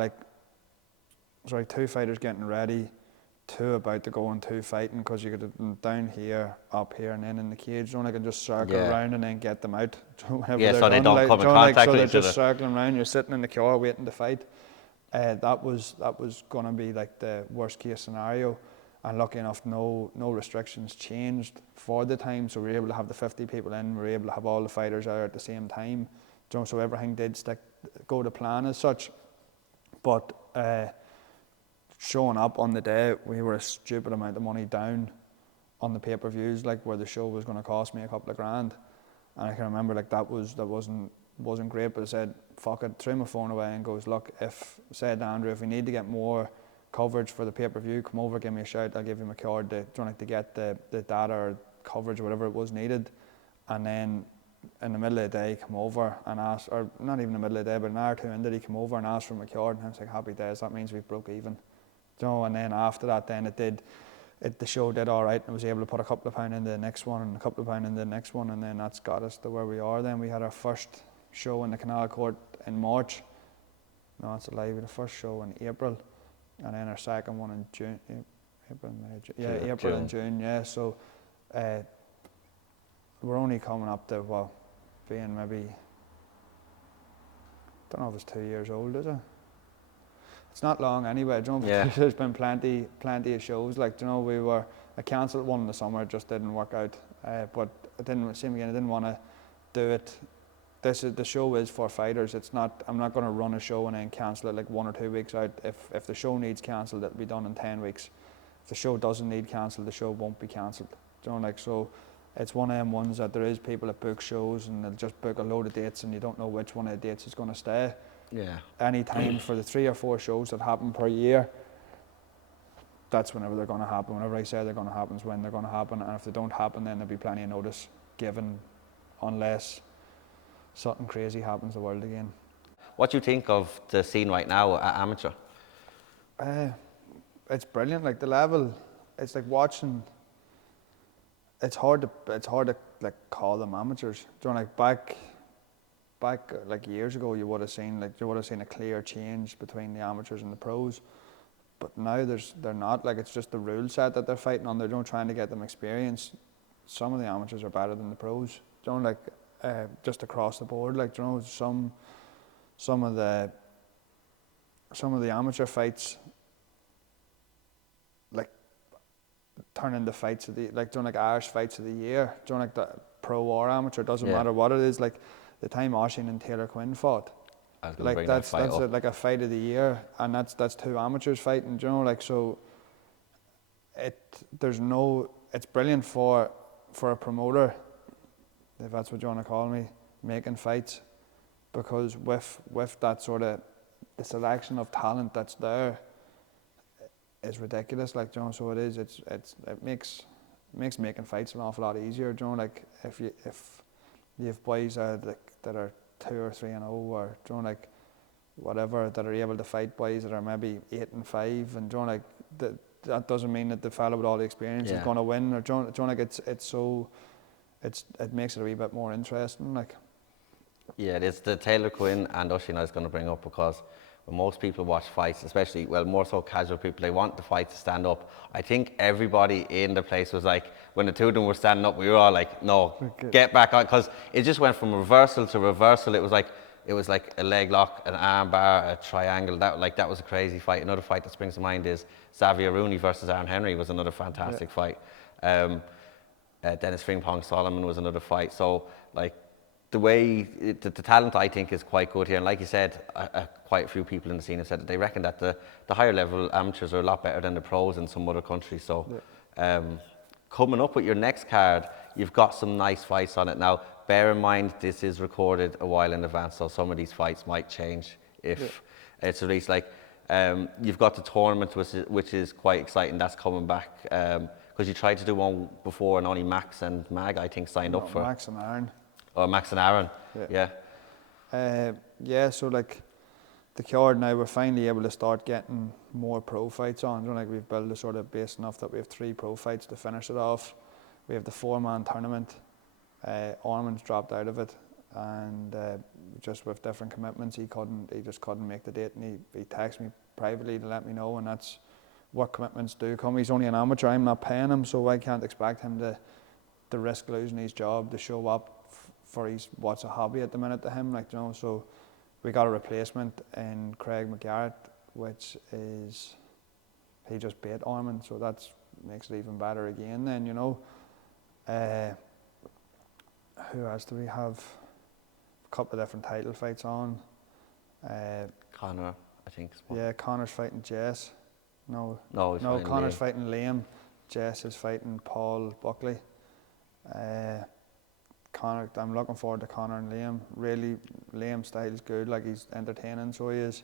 2 fighters getting ready, 2 about to go and 2 fighting, because you could have them down here, up here, and then in the cage. I can just circle around and then get them out. So they don't come in contact so with they're each other. just circling around. You're sitting in the car waiting to fight. That was going to be like the worst case scenario. And lucky enough, no restrictions changed for the time, so we were able to have the 50 people in. We were able to have all the fighters out at the same time. So everything did go to plan as such. But showing up on the day, we were a stupid amount of money down on the pay-per-views, like where the show was going to cost me a couple of grand. And I can remember that wasn't great, but I said, fuck it, threw my phone away and goes, look, said Andrew, if we need to get more coverage for the pay-per-view, come over, give me a shout, I'll give you my card to get the data or coverage or whatever it was needed. And then in the middle of the day, come over and ask, or not even the middle of the day, but an hour or 2 into, he come over and asked for my card, and I was like, happy days, that means we broke even. And then after that, then the show did all right, and I was able to put a couple of pound into the next one and a couple of pound into the next one, and then that's got us to where we are. Then we had our first show in the Canal Court in March. No, it's a lie. We had the first show in April, and then our second one in June. April and June. Yeah, so we're only coming up to being maybe, don't know if it's 2 years old, is it? It's not long anyway. Do you know, Yeah. there's been plenty of shows. Like, do you know, I cancelled one in the summer. It just didn't work out. But I didn't want to do it. The show is for fighters. It's not. I'm not going to run a show and then cancel it like 1 or 2 weeks out. If the show needs cancelled, it'll be done in 10 weeks. If the show doesn't need cancelled, the show won't be cancelled. Do you know, like, so it's one of them ones that there is people that book shows and they'll just book a load of dates and you don't know which one of the dates is going to stay. Yeah. Any time for the 3 or 4 shows that happen per year, that's whenever they're going to happen. Whenever I say they're going to happen is when they're going to happen, and if they don't happen, then there'll be plenty of notice given, unless something crazy happens to the world again. What do you think of the scene right now at amateur? It's brilliant. Like, the level, it's like watching. It's hard to like call them amateurs. Do you know, like back like years ago, you would have seen a clear change between the amateurs and the pros. But now they're not. Like, it's just the rule set that they're fighting on. They're not trying to get them experience. Some of the amateurs are better than the pros. Do you know, like just across the board. Like, do you know, some of the amateur fights like turn into fights of the, like, do you know, like Irish fights of the year. Do you know, like the pro or amateur, doesn't matter what it is. Like the time Oshin and Taylor Quinn fought. Like that's like a fight of the year, and that's 2 amateurs fighting. Do you know, like, so it's brilliant for a promoter, if that's what you want to call me, making fights, because with that sort of the selection of talent that's there is ridiculous. Like, you know, so it makes making fights an awful lot easier. You know, like if you have boys that are 2 or 3 and 0, or, you know, like whatever, that are able to fight boys that are maybe 8 and 5, and, you know, like that doesn't mean that the fellow with all the experience is going to win. Or, you know, like it makes it a wee bit more interesting. Like, yeah, it's the Taylor Quinn and Oshin I was going to bring up, because when most people watch fights, especially, well, more so casual people, they want the fight to stand up. I think everybody in the place was like, when the 2 of them were standing up, we were all like, no, get back on, because it just went from reversal to reversal. It was like a leg lock, an arm bar, a triangle. That was a crazy fight. Another fight that springs to mind is Xavier Rooney versus Aaron Henry was another fantastic fight. Dennis Frimpong Solomon was another fight. So, like, the way the talent, I think, is quite good here. And like you said, quite a few people in the scene have said that they reckon that the higher level amateurs are a lot better than the pros in some other countries. So coming up with your next card, you've got some nice fights on it. Now, bear in mind, this is recorded a while in advance, so some of these fights might change if it's released. Like, you've got the tournament, which is quite exciting. That's coming back, because you tried to do one before and only Max and Mag, I think, signed up for it. Max and Aaron. Or Max and Aaron, so like the card now, we're finally able to start getting more pro fights on. You know, like, we've built a sort of base enough that we have 3 pro fights to finish it off. We have the 4-man tournament. Ormond's dropped out of it, and just with different commitments, he just couldn't make the date, and he texted me privately to let me know, and that's what commitments do come. He's only an amateur. I'm not paying him, so I can't expect him to risk losing his job to show up for what's a hobby at the minute to him, like, you know. So we got a replacement in Craig McGarrett, which is, he just beat Ormond, so that makes it even better again then, you know. Who else do we have? A couple of different title fights on. Connor, I think. Connor's fighting Jess. No, Connor's Connor's fighting Liam. Jess is fighting Paul Buckley. Connor, I'm looking forward to Connor and Liam. Really, Liam's style's good, like, he's entertaining, so he is.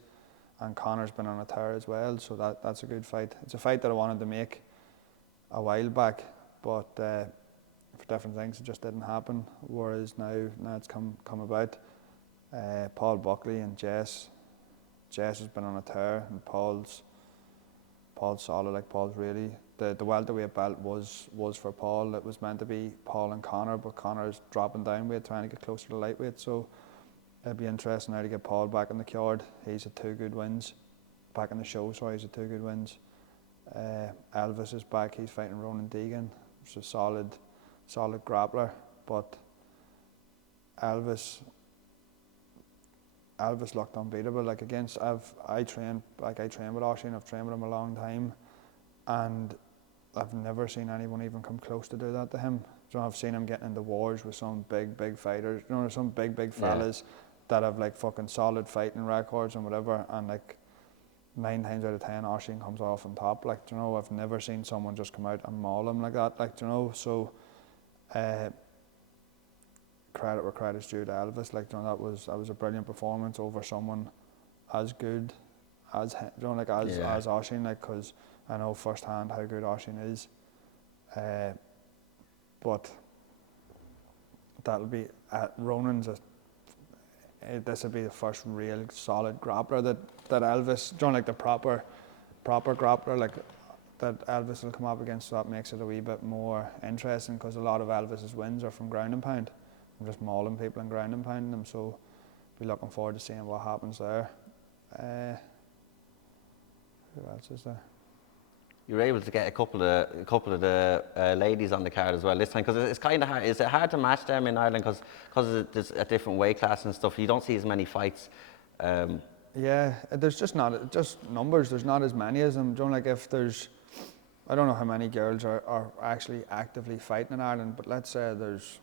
And Connor's been on a tear as well, so that's a good fight. It's a fight that I wanted to make a while back, but for different things it just didn't happen. Whereas now it's come about. Paul Buckley and Jess has been on a tear, and Paul's solid. Like, Paul's really, the welterweight belt was for Paul. It was meant to be Paul and Connor, but Connor's dropping down weight, trying to get closer to lightweight. So it'd be interesting now to get Paul back on the card. He's had 2 good wins. Back on the show, sorry, he's had 2 good wins. Elvis is back. He's fighting Ronan Deegan. It's a solid grappler, but Elvis looked unbeatable. Like I trained with Oshie, and I've trained with him a long time, and I've never seen anyone even come close to do that to him. So I've seen him getting into wars with some big fighters, some big fellas that have like fucking solid fighting records and whatever, and like 9 times out of 10 Oshie comes off on top. Like, I've never seen someone just come out and maul him like that. Like, so credit where credit's due to Elvis. Like, that was a brilliant performance over someone as good as as Oshie. Like, because I know firsthand how good Oshie is. But that'll be Ronan's. This will be the first real solid grappler that Elvis, like the proper grappler, like that Elvis will come up against. So that makes it a wee bit more interesting, because a lot of Elvis's wins are from ground and pound, and just mauling people and ground and pounding them. So be looking forward to seeing what happens there. Who else is there? You were able to get a couple of the ladies on the card as well this time, because it's kind of hard. Is it hard to match them in Ireland because there's a different weight class and stuff? You don't see as many fights. Yeah, there's just numbers. There's not as many as them. Like if there's, I don't know how many girls are actually actively fighting in Ireland, but let's say there's,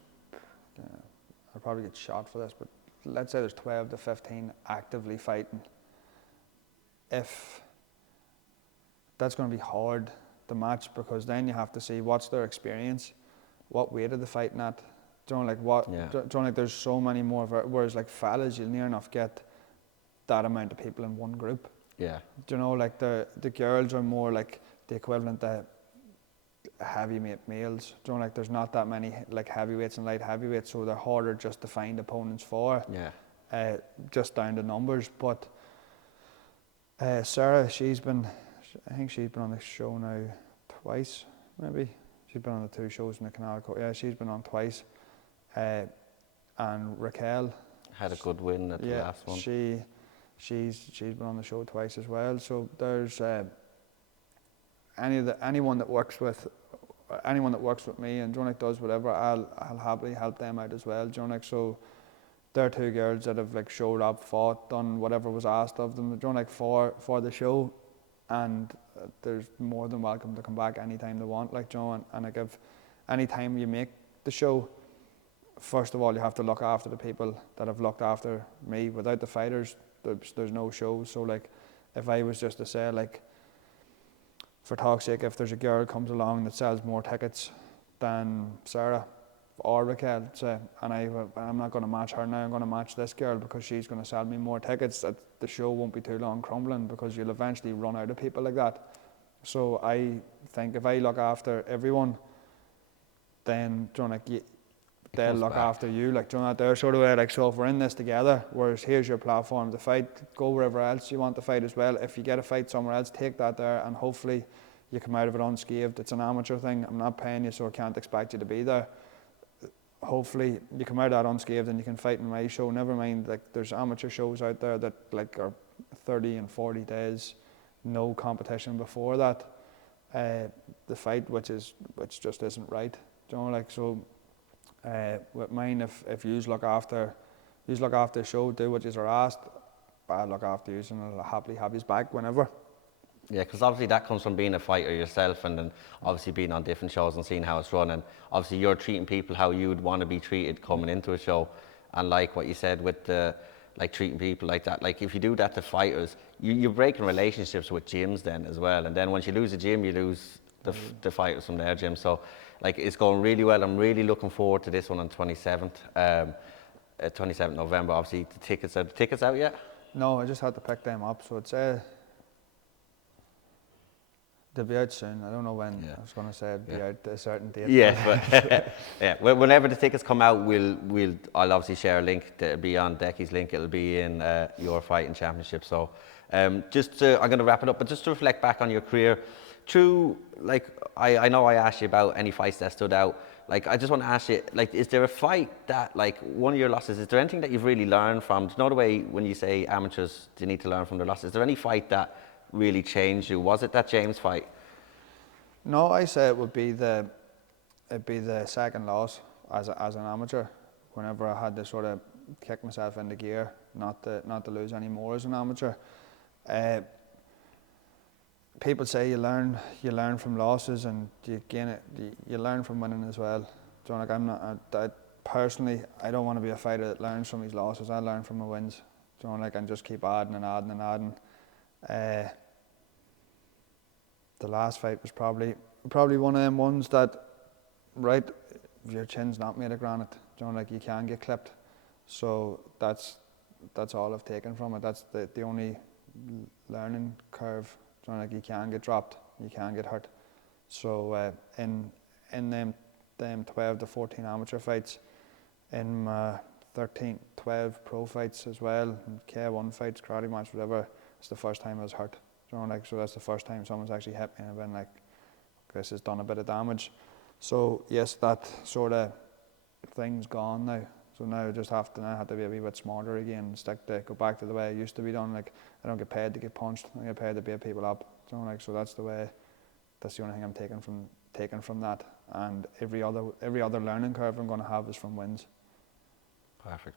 I'll probably get shot for this, but let's say there's 12 to 15 actively fighting. If that's going to be hard to match, because then you have to see what's their experience, what weight are they fighting at. Like there's so many more. Whereas like fellas, you'll near enough get that amount of people in one group. Yeah. Like the girls are more like the equivalent to heavyweight males. Like there's not that many like heavyweights and light heavyweights, so they're harder just to find opponents for. Yeah. Just down to numbers. But Sarah, I think she's been on the show now twice, maybe. She's been on the 2 shows in the Canal Court. Yeah, she's been on twice. And Raquel had a good win at the last one. She's been on the show twice as well. So there's anyone that works with me and like does whatever, I'll happily help them out as well. Like, so they're 2 girls that have like showed up, fought, done whatever was asked of them. Like for the show. And there's more than welcome to come back anytime they want, like, and like if any time you make the show, first of all you have to look after the people that have looked after me. Without the fighters, there's no show. So like, if I was just to say, like, for talk's sake, if there's a girl comes along that sells more tickets than Sarah or Raquel, say, and I'm not going to match her now, I'm going to match this girl because she's going to sell me more tickets, that the show won't be too long crumbling, because you'll eventually run out of people like that. So I think if I look after everyone, then they'll look after you, like, they're sort of like, so if we're in this together, whereas here's your platform to fight, go wherever else you want to fight as well. If you get a fight somewhere else, take that there, and hopefully you come out of it unscathed. It's an amateur thing, I'm not paying you, so I can't expect you to be there. Hopefully you come out of that unscathed and you can fight in my show. Never mind, like, there's amateur shows out there that like are 30 and 40 days, no competition before that. The fight, which just isn't right. Like, so with mine, if you look after the show, do what you are asked, I'll look after you and I'll happily have you back whenever. Yeah, because obviously that comes from being a fighter yourself, and then obviously being on different shows and seeing how it's run, and obviously you're treating people how you'd want to be treated coming into a show. And like what you said with the, like, treating people like that, like if you do that to fighters, you're breaking relationships with gyms then as well, and then once you lose a gym, you lose the fighters from their gym. So like, it's going really well. I'm really looking forward to this one on 27th November. Obviously are the tickets out yet? No, I just had to pick them up, so it's they'll be out soon. I don't know when. I was going to say it'd be out a certain date. Yeah, but whenever the tickets come out, I'll obviously share a link. It'll be on Decky's link. It'll be in your fighting championship. So, I'm going to wrap it up. But just to reflect back on your career, like, I know I asked you about any fights that stood out. Like, I just want to ask you, like, is there a fight that, like, one of your losses, is there anything that you've really learned from? Do you know the way when you say amateurs, do you need to learn from their losses? Is there any fight that really changed you? Was it that James fight? No, I say it'd be the second loss as an amateur, whenever I had to sort of kick myself into gear, not to lose any more as an amateur. People say you learn from losses and you gain it. You learn from winning as well. Do you know, like I'm not. Personally, I don't want to be a fighter that learns from his losses. I learn from my wins. Do you know, like, and just keep adding and adding and adding. The last fight was probably one of them ones that, right, your chin's not made of granite. Do you know, like, you can get clipped. So that's all I've taken from it. That's the only learning curve. Do you know, like, you can get dropped, you can get hurt. So in them 12 to 14 amateur fights, in my 13, 12 pro fights as well, and K1 fights, karate match, whatever, it's the first time I was hurt. You know, like, so that's the first time someone's actually hit me and I've been like, this has done a bit of damage. So yes, that sort of thing's gone now. So now I just have to be a wee bit smarter again, go back to the way I used to be done. Like, I don't get paid to get punched, I get paid to beat people up. You know, like, so that's the only thing I'm taking from that. And every other learning curve I'm going to have is from wins.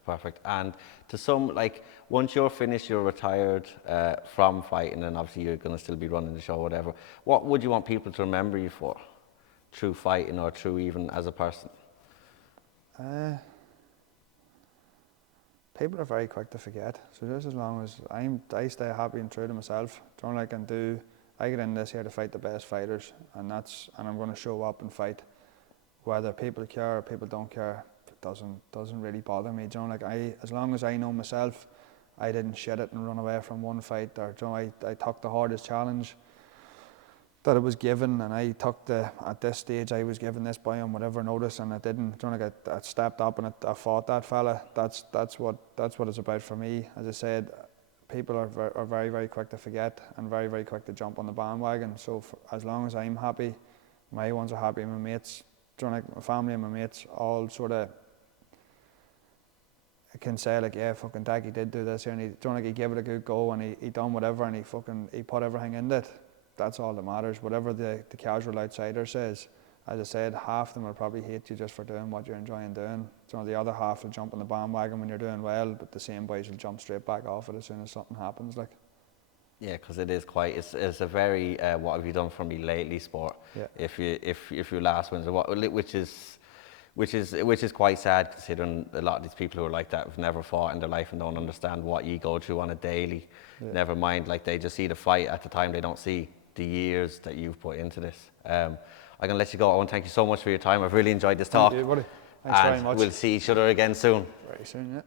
Perfect. And to some, like, once you're finished, you're retired from fighting, and obviously you're going to still be running the show, whatever. What would you want people to remember you for, through fighting or through even as a person? People are very quick to forget. So just as long as I stay happy and true to myself, don't like and do. I get in this here to fight the best fighters, and I'm going to show up and fight, whether people care or people don't care. Doesn't really bother me. You know, like, as long as I know myself, I didn't shit it and run away from one fight, or, you know, I took the hardest challenge that it was given, and at this stage I was given this boy on whatever notice, and I didn't. You know, like, I stepped up and I fought that fella. That's what it's about for me. As I said, people are very, very quick to forget and very, very quick to jump on the bandwagon. So as long as I'm happy, my ones are happy, my mates, you know, like, my family and my mates all sort of, I can say, like, yeah, fucking Decky did do this here, and he gave it a good go, and he done whatever, and he put everything into it. That's all that matters. Whatever the casual outsider says, as I said, half of them will probably hate you just for doing what you're enjoying doing. So the other half will jump on the bandwagon when you're doing well, but the same boys will jump straight back off it as soon as something happens, like. Yeah, because it is quite. It's a very what have you done for me lately sport. Yeah. If your last wins, which is quite sad, considering a lot of these people who are like that have never fought in their life and don't understand what you go through on a daily. Yeah. Never mind, like, they just see the fight at the time, they don't see the years that you've put into this. I'm gonna let you go. I want to thank you so much for your time. I've really enjoyed this talk. Thank you, buddy. Thanks very much. We'll see each other again soon. Very soon, yeah.